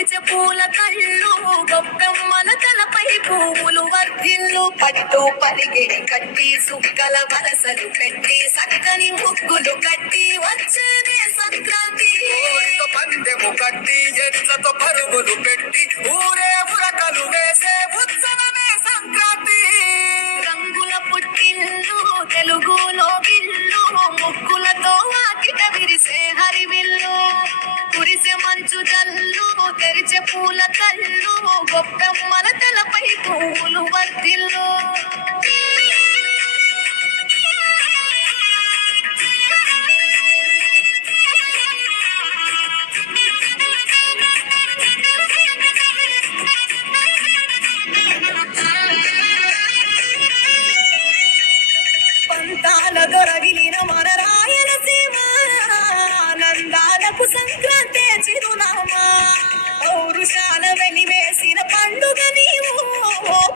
తెరిచే పూల కళ్ళు గొప్పెమ్మల తలపై పువ్వులు వర్ధిల్లు పట్టు పరిగెడి కట్టి సుక్కల వరసలు పెట్టి సక్కని ముగ్గులు కట్టి వచ్చేదే సంక్రాంతి పందెము కట్టి ఎట్లతో పరుగులు పెట్టి ఊరే ఉరకలు వేసే ఉత్సవమే సంక్రాంతి రంగుల పుట్టిల్లు తెలుగులో గిల్లు ముగ్గులతో వాకిట విరిసే హరివిల్లు కురిసే మంచు జల్లు తెరిచే పూల కళ్ళు గొప్పెమ్మల తలపై పువ్వులు వర్ధిల్లు పంతాల దొరగిలిన మన రాయలసీమ ఆనందాలకు సంక్రాంతి చిరునామా పౌరుషాల వెలివేసిన పండుగ నీవు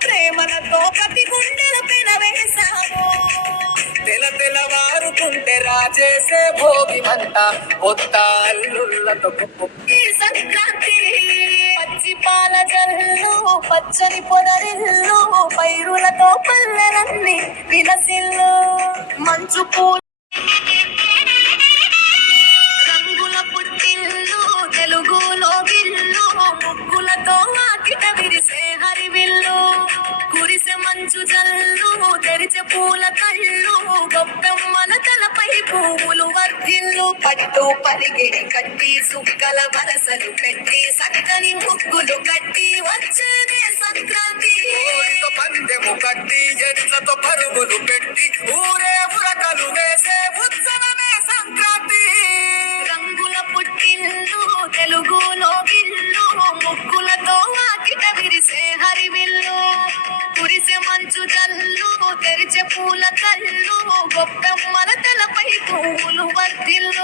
ప్రేమలతో ప్రతి గుండెల పెనవేశావు తెలవారుకుంటే రాజేసే భోగి మంట కొత్త అల్లుళ్ళతో సంక్రాంతి పచ్చి పాల జల్లు పచ్చని పొదరిల్లు పైరులతో పల్లెలన్నీ విలసిల్లు మంచు పూలు రంగుల పుట్టిల్లు తెలుగులో గిల్లు ముగ్గులతో వాకిట విరిసే హరివిల్లు కురిసే మంచు జల్లు తెరిచే పూల కళ్ళు గొప్పెమ్మల తలపై పువ్వులు వర్ధిల్లు పట్టు పరిగెడి కట్టి సుక్కల వరసలు పెట్టి సక్కని ముగ్గులు కట్టి వచ్చేదే సంక్రాంతి పందెము కట్టి ఎట్లతో పరుగులు పెట్టి ఊరే ఉరకలు వేసే ఉత్సవమే సంక్రాంతి రంగుల పుట్టిల్లు తెలుగులో గిల్లు ముగ్గులతో వాకిట విరిసే హరివిల్లు కురిసే మంచు జల్లు తెరిచే పూల కళ్ళు గొప్పెమ్మల తలపై పువ్వులు వర్ధిల్లు